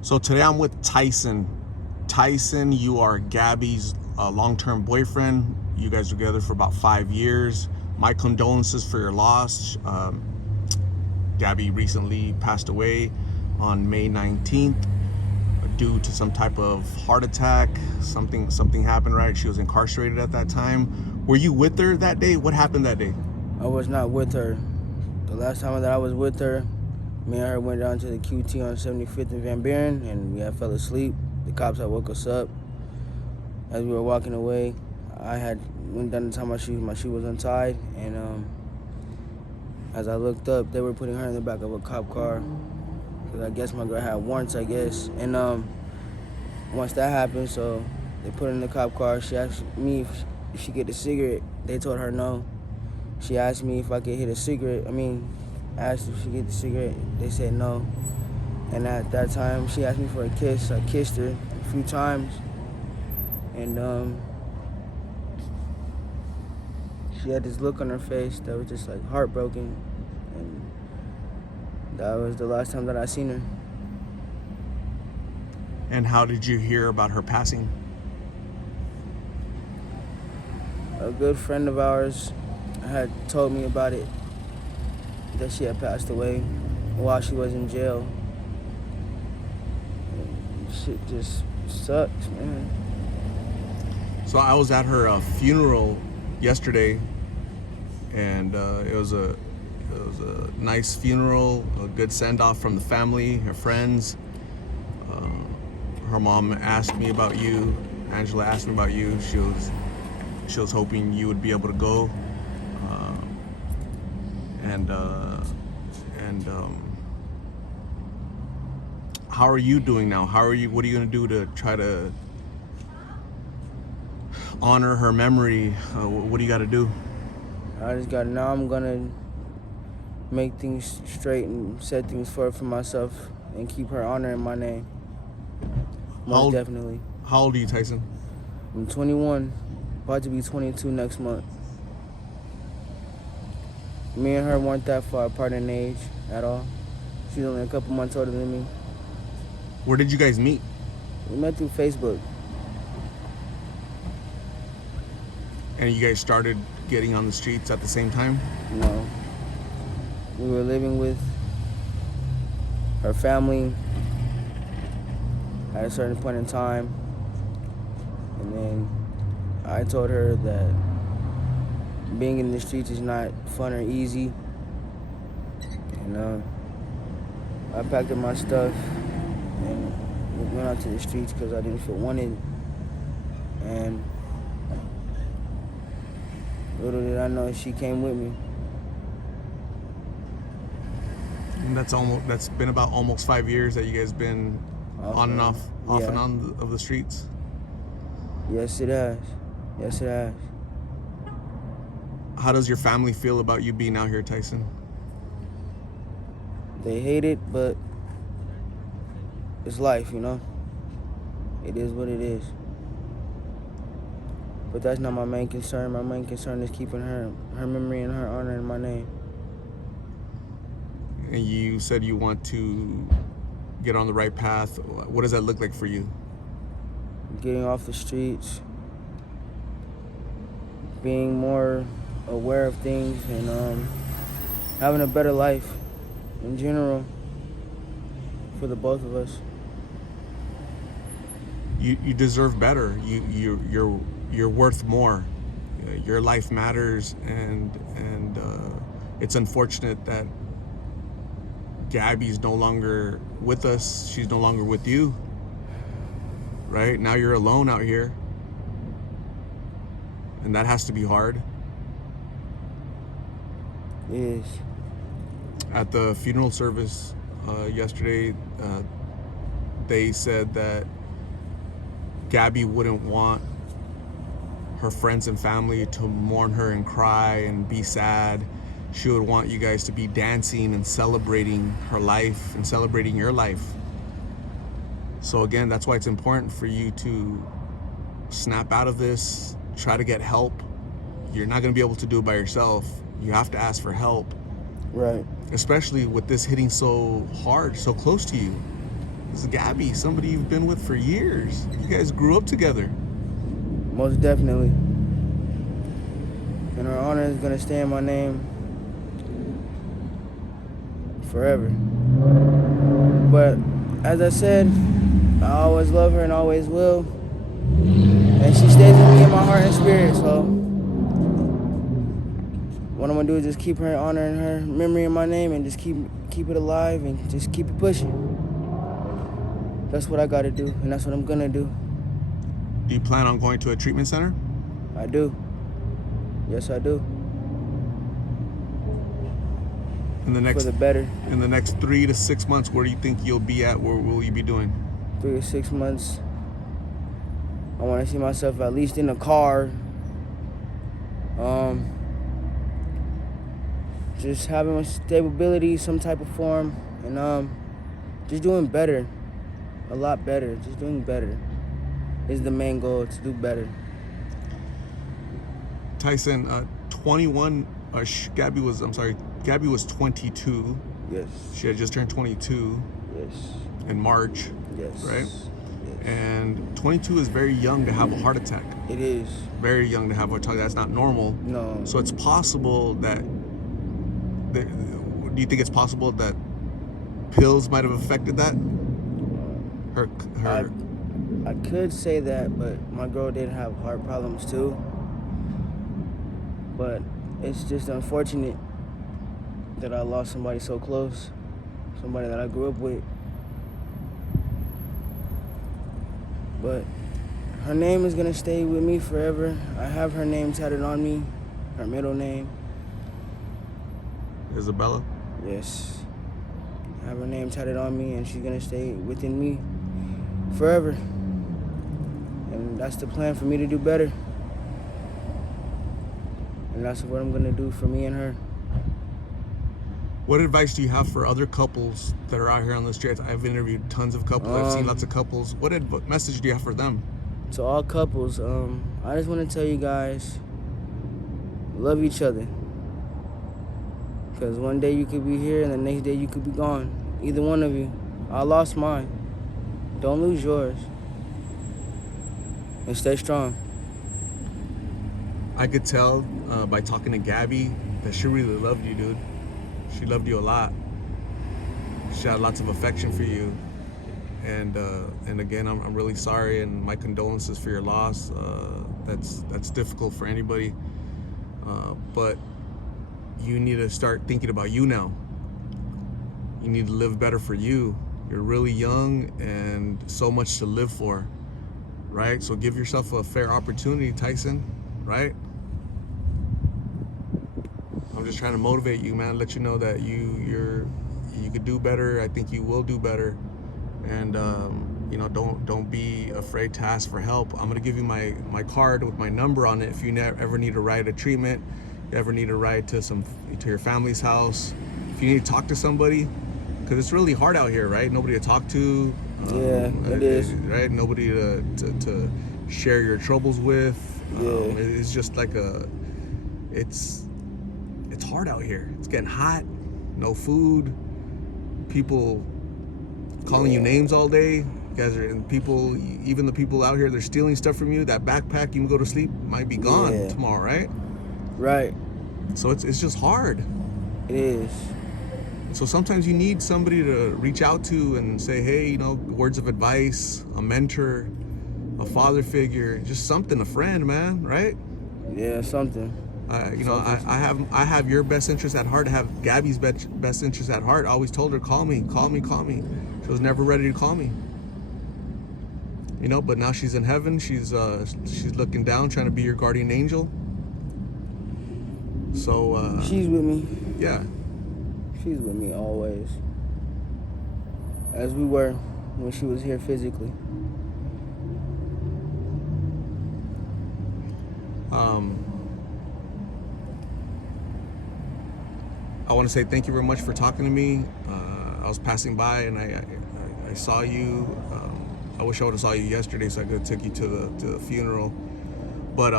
So today I'm with Tyson. Tyson, you are Gabby's long-term boyfriend. You guys were together for about 5 years. My condolences for your loss. Gabby recently passed away on May 19th due to some type of heart attack. Something happened, right? She was incarcerated at that time. Were you with her that day? What happened that day? I was not with her. The last time that I was with her, me and her went down to the QT on 75th and Van Buren, and we had fell asleep. The cops had woke us up. As we were walking away, I had went down to tie my shoe. My shoe was untied, and as I looked up, they were putting her in the back of a cop car. Cause I guess my girl had warrants, I guess. And once that happened, so they put her in the cop car. She asked me if she get a cigarette. They told her no. She asked me if I could hit a cigarette. Asked if she get the cigarette. They said no. And at that time, she asked me for a kiss. I kissed her a few times. And she had this look on her face that was just like heartbroken. And that was the last time that I seen her. And how did you hear about her passing? A good friend of ours had told me about it, that she had passed away while she was in jail. And shit just sucks, man. So I was at her funeral yesterday, and it was a nice funeral, a good send off from the family, her friends. Her mom asked me about you. Angela asked me about you. She was hoping you would be able to go. How are you doing now? What are you gonna do to try to honor her memory? What do you got to do? Now I'm gonna make things straight and set things forward for myself and keep her honor in my name. Most definitely. How old are you, Tyson? I'm 21, about to be 22 next month. Me and her weren't that far apart in age at all. She's only a couple months older than me. Where did you guys meet? We met through Facebook. And you guys started getting on the streets at the same time? No. We were living with her family at a certain point in time. And then I told her that being in the streets is not fun or easy. And I packed up my stuff and we went out to the streets because I didn't feel wanted. And little did I know she came with me. And that's been about almost 5 years that you guys been on and off and on of the streets. Yes, it has. Yes, it has. How does your family feel about you being out here, Tyson? They hate it, but it's life, you know? It is what it is. But that's not my main concern. My main concern is keeping her memory and her honor in my name. And you said you want to get on the right path. What does that look like for you? Getting off the streets, being more aware of things, and having a better life in general for the both of us. You deserve better. You're worth more. Your life matters, and it's unfortunate that Gabby's no longer with us. She's no longer with you. Right? Now you're alone out here. And that has to be hard. It is. At the funeral service yesterday, they said that Gabby wouldn't want her friends and family to mourn her and cry and be sad. She would want you guys to be dancing and celebrating her life and celebrating your life. So again, that's why it's important for you to snap out of this, try to get help. You're not going to be able to do it by yourself. You have to ask for help. Right. Especially with this hitting so hard, so close to you. This is Gabby, somebody you've been with for years. You guys grew up together. Most definitely. And her honor is gonna stay in my name forever. But as I said, I always love her and always will. And she stays with me in my heart and spirit, so what I'm gonna do is just keep her honor and her memory in my name and just keep it alive and just keep it pushing. That's what I gotta do, and that's what I'm gonna do. Do you plan on going to a treatment center? I do. Yes, I do. In the next For the better. in the next 3 to 6 months, where do you think you'll be at? Where will you be doing? 3 to 6 months. I want to see myself at least in a car. Just having a stability, some type of form, and just doing better, a lot better. Just doing better is the main goal, to do better. Tyson, 21. Gabby was 22. Yes. She had just turned 22 Yes. in March, Yes. right? Yes. And 22 is very young to have a heart attack. It is. Very young to have a heart attack. That's not normal. No. So it's possible that. Do you think it's possible that pills might have affected that? Her. I could say that, but my girl did have heart problems too. But it's just unfortunate that I lost somebody so close, somebody that I grew up with. But her name is gonna stay with me forever. I have her name tatted on me, her middle name. Isabella? Yes. I have her name tatted on me, and she's gonna stay within me forever. And that's the plan for me to do better. And that's what I'm gonna do for me and her. What advice do you have for other couples that are out here on the streets? I've interviewed tons of couples. I've seen lots of couples. What message do you have for them? To all couples, I just want to tell you guys, love each other. Because one day you could be here and the next day you could be gone. Either one of you. I lost mine. Don't lose yours. And stay strong. I could tell by talking to Gabby that she really loved you, dude. She loved you a lot. She had lots of affection for you. And again, I'm really sorry, and my condolences for your loss. That's difficult for anybody. But you need to start thinking about you now. You need to live better for you. You're really young and so much to live for, right? So give yourself a fair opportunity, Tyson, right? I'm just trying to motivate you, man. Let you know that you could do better. I think you will do better, and don't be afraid to ask for help. I'm gonna give you my card with my number on it. If you ever need a ride to treatment, you ever need a ride to your family's house, if you need to talk to somebody, because it's really hard out here, right? Nobody to talk to. Yeah, it is. Right? Nobody to share your troubles with. Yeah. It's just like it's hard out here. It's getting hot, no food, people calling you names all day. You guys are, and people, even the people out here, they're stealing stuff from you. That backpack you can go to sleep might be gone tomorrow, right? Right. So it's just hard. It is. So sometimes you need somebody to reach out to and say, hey, words of advice, a mentor, a father figure, just something, a friend, man, right? Yeah, something. I have your best interest at heart. I have Gabby's best interest at heart. I always told her, call me. She was never ready to call me. But now she's in heaven. She's looking down, trying to be your guardian angel. So she's with me. Yeah. She's with me always. As we were when she was here physically. I want to say thank you very much for talking to me. I was passing by and I saw you. I wish I would have saw you yesterday so I could have took you to the funeral. But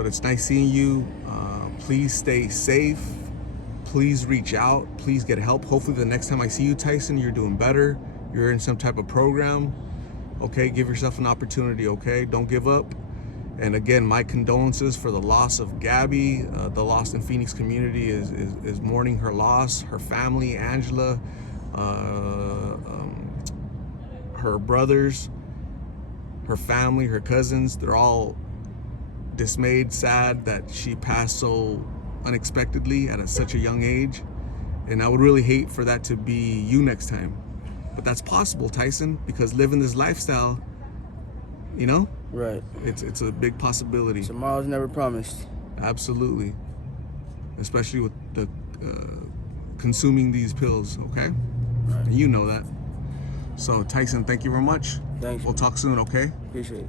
it's nice seeing you. Please stay safe. Please reach out. Please get help. Hopefully the next time I see you, Tyson, you're doing better. you're in some type of program, okay, give yourself an opportunity, okay? Don't give up. And again, my condolences for the loss of Gabby. The Lost in Phoenix community is mourning her loss. Her family, Angela, her brothers, her family, her cousins, they're all dismayed, sad that she passed so unexpectedly at such a young age. And I would really hate for that to be you next time. But that's possible, Tyson, because living this lifestyle, you know, Right. it's a big possibility. Tomorrow's never promised. Absolutely. Especially with the consuming these pills, okay? Right. And you know that. So, Tyson, thank you very much. Thanks. We'll talk soon, okay? Appreciate it.